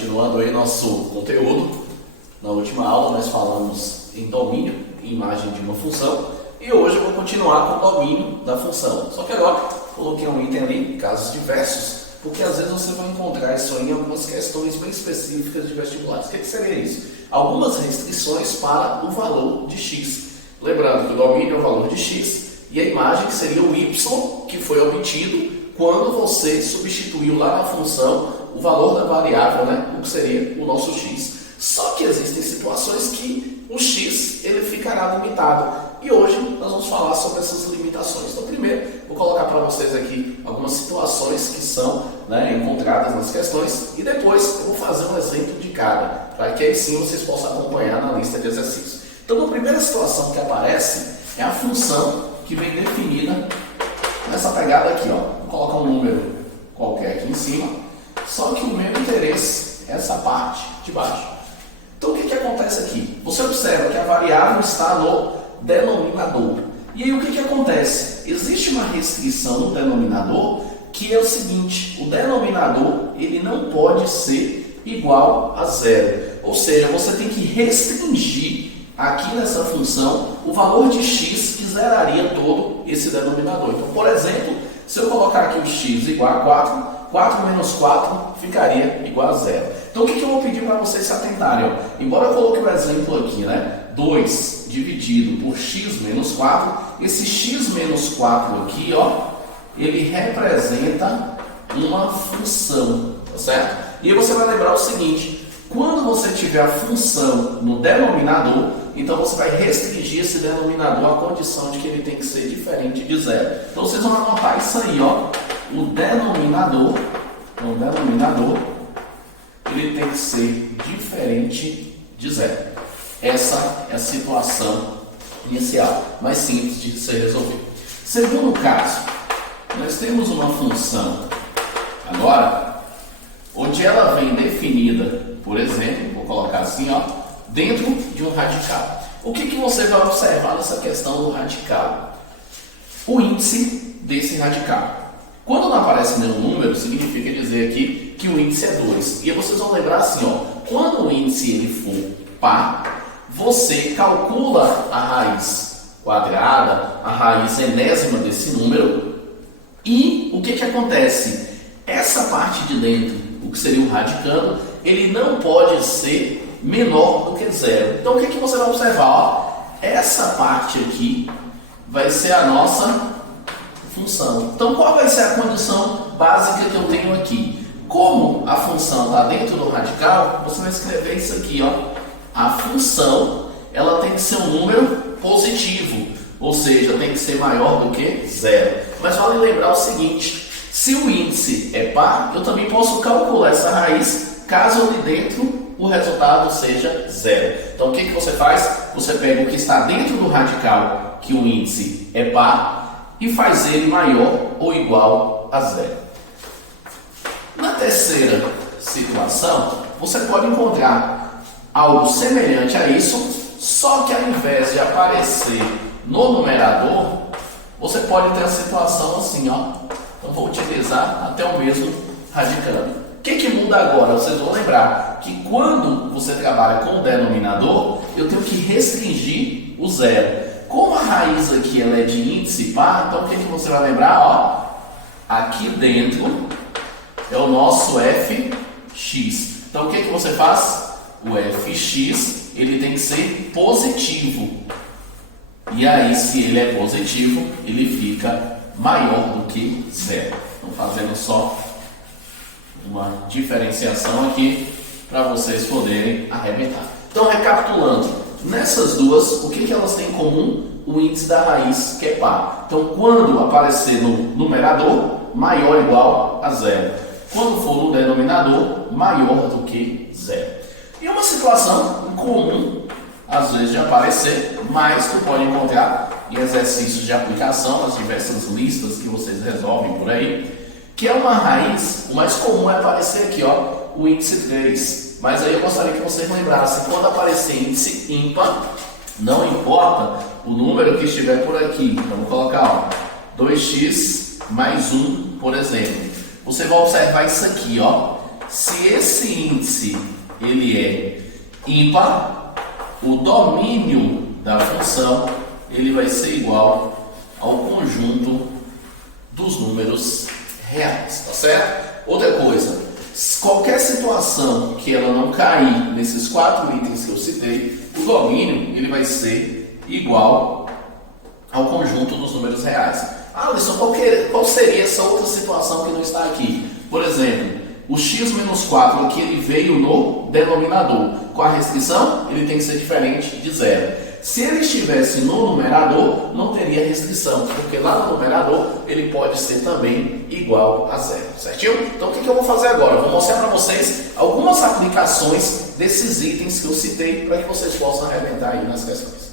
Continuando aí nosso conteúdo, na última aula nós falamos em domínio e imagem de uma função e hoje eu vou continuar com o domínio da função. Só que agora coloquei um item ali, casos diversos, porque às vezes você vai encontrar isso aí em algumas questões bem específicas de vestibulares. O que seria isso? Algumas restrições para o valor de x. Lembrando que o domínio é o valor de x e a imagem seria o y que foi obtido quando você substituiu lá na função o valor da variável, né? O que seria o nosso x. Só que existem situações que o x ele ficará limitado. E hoje nós vamos falar sobre essas limitações. Então, primeiro, vou colocar para vocês aqui algumas situações que são encontradas nas questões e depois eu vou fazer um exemplo de cada, para que aí sim vocês possam acompanhar na lista de exercícios. Então, a primeira situação que aparece é a função que vem definida nessa pegada aqui, ó. Vou colocar um número qualquer aqui em cima, só que o meu interesse é essa parte de baixo. Então, o que acontece aqui? Você observa que a variável está no denominador. E aí, o que acontece? Existe uma restrição no denominador que é o seguinte: o denominador ele não pode ser igual a zero. Ou seja, você tem que restringir aqui nessa função o valor de x que zeraria todo esse denominador. Então, por exemplo, se eu colocar aqui o x igual a 4, 4 menos 4 ficaria igual a zero. Então, o que eu vou pedir para vocês se atentarem? Ó? Embora eu coloque o exemplo aqui, né? 2 dividido por x menos 4, esse x menos 4 aqui, ó, ele representa uma função, tá certo? E aí você vai lembrar o seguinte: quando você tiver a função no denominador, então você vai restringir esse denominador à condição de que ele tem que ser diferente de zero. Então vocês vão anotar isso aí, ó. O denominador ele tem que ser diferente de zero. Essa é a situação inicial, mais simples de ser resolvida. Segundo caso, nós temos uma função agora, onde ela vem definida, por exemplo, vou colocar assim, ó, dentro de um radical. O que você vai observar nessa questão do radical? O índice desse radical. Quando não aparece nenhum número, significa dizer aqui que o índice é 2. E vocês vão lembrar assim, ó, quando o índice ele for par, você calcula a raiz quadrada, a raiz enésima desse número, e o que acontece? Essa parte de dentro, o que seria o radicando, ele não pode ser menor do que zero. Então, o que você vai observar? Ó, essa parte aqui vai ser a nossa função. Então, qual vai ser a condição básica que eu tenho aqui? Como a função está dentro do radical, você vai escrever isso aqui, ó. A função, ela tem que ser um número positivo, ou seja, tem que ser maior do que zero. Mas vale lembrar o seguinte: se o índice é par, eu também posso calcular essa raiz caso ali dentro o resultado seja zero. Então, o que você faz? Você pega o que está dentro do radical, que o índice é par, e faz ele maior ou igual a zero. Na terceira situação, você pode encontrar algo semelhante a isso, só que ao invés de aparecer no numerador, você pode ter a situação assim, ó. Então, vou utilizar até o mesmo radicando. O que muda agora? Vocês vão lembrar que quando você trabalha com o denominador, eu tenho que restringir o zero. Como a raiz aqui ela é de índice par, então o que você vai lembrar? Ó, aqui dentro é o nosso fx. Então o que você faz? O fx ele tem que ser positivo. E aí, se ele é positivo, ele fica maior do que zero. Então, fazendo só uma diferenciação aqui para vocês poderem arrebentar. Então, recapitulando, nessas duas, o que elas têm em comum? O índice da raiz, que é par. Então, quando aparecer no numerador, maior ou igual a zero. Quando for no denominador, maior do que zero. E uma situação comum, às vezes, de aparecer, mas tu pode encontrar em exercícios de aplicação, nas diversas listas que vocês resolvem por aí, que é uma raiz. O mais comum é aparecer aqui, ó, o índice 3. Mas aí eu gostaria que vocês lembrassem, quando aparecer índice ímpar, não importa o número que estiver por aqui. Então, vou colocar, ó, 2x mais 1, por exemplo. Você vai observar isso aqui, ó. Se esse índice ele é ímpar, o domínio da função ele vai ser igual ao conjunto dos números reais, tá certo? Outra coisa, qualquer situação que ela não cair nesses 4 itens que eu citei, o domínio ele vai ser igual ao conjunto dos números reais. Alisson, qual seria essa outra situação que não está aqui? Por exemplo, o x menos 4 aqui ele veio no denominador. Com a restrição, ele tem que ser diferente de zero. Se ele estivesse no numerador, não teria restrição, porque lá no numerador ele pode ser também igual a zero, certinho? Então o que eu vou fazer agora? Eu vou mostrar para vocês algumas aplicações desses itens que eu citei para que vocês possam arrebentar aí nas questões.